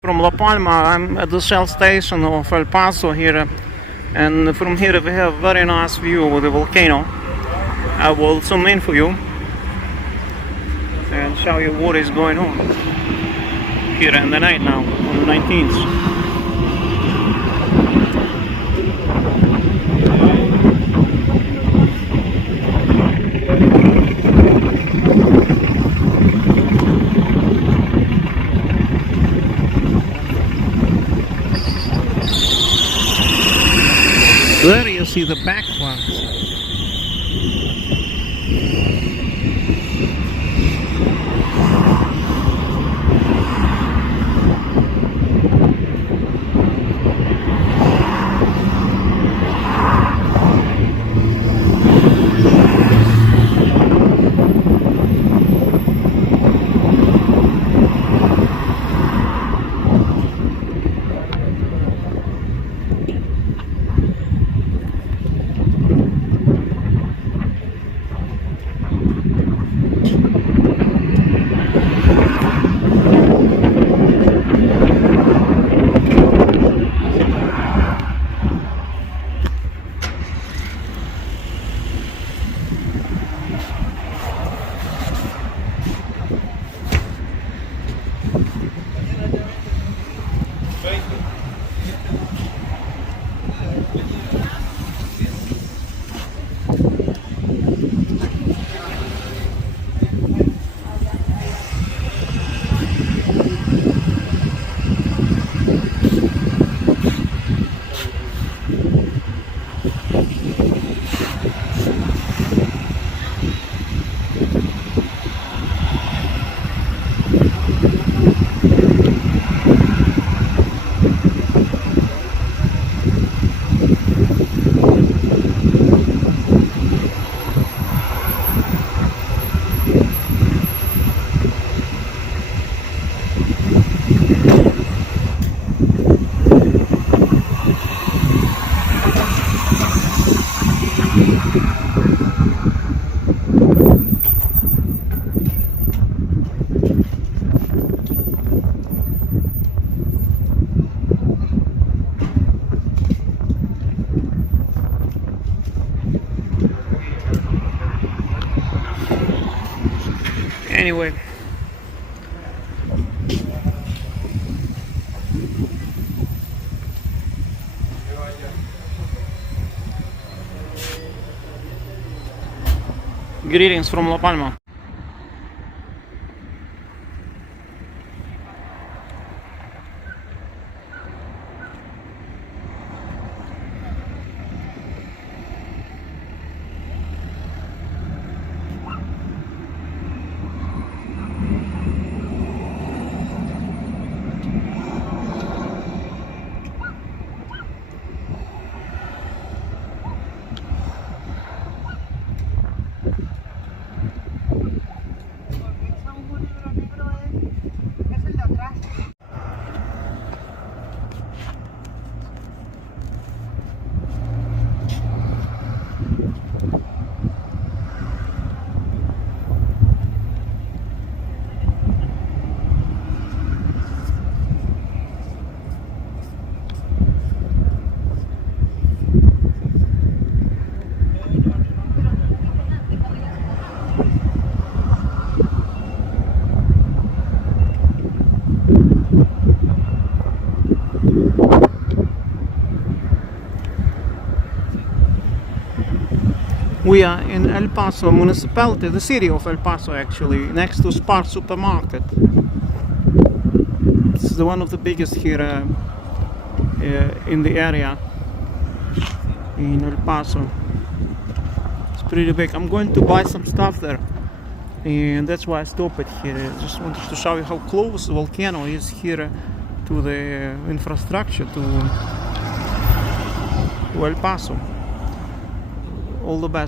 From La Palma, I'm at the Shell station of El Paso here, and from here we have very nice view of the volcano. I will zoom in for you and show you what is going on here in the night now on the 19th. There you see the background. Anyway, greetings from La Palma. We are in El Paso municipality, the city of El Paso actually, next to Spar Supermarket. It's one of the biggest here in the area in El Paso. It's pretty big. I'm going to buy some stuff there, and that's why I stopped it here. I just wanted to show you how close the volcano is here to the infrastructure, to El Paso. All the best.